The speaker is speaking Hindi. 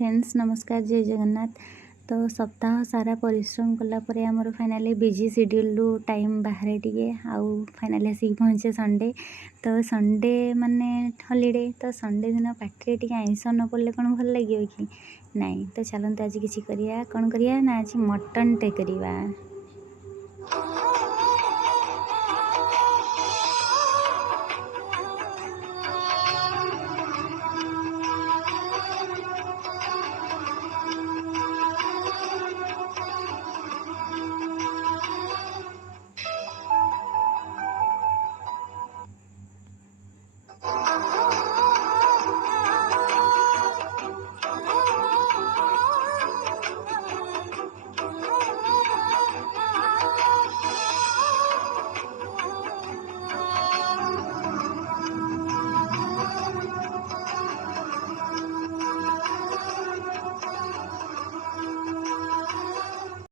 फ्रेंड्स नमस्कार जय जगन्नाथ। तो सप्ताह सारा परिश्रम कलापर आमर फाइनाली बिजी शेड्यूल टाइम बाहर टे आउ फाइनाली आसिक पहुँचे संडे। तो संडे माने हॉलीडे तो संडे दिन पार्टी टे आइंस न पड़े कौन भल लगे कि नाई। तो चलते आज किसी करिया कौन करिया ना आज मटन टे करिया।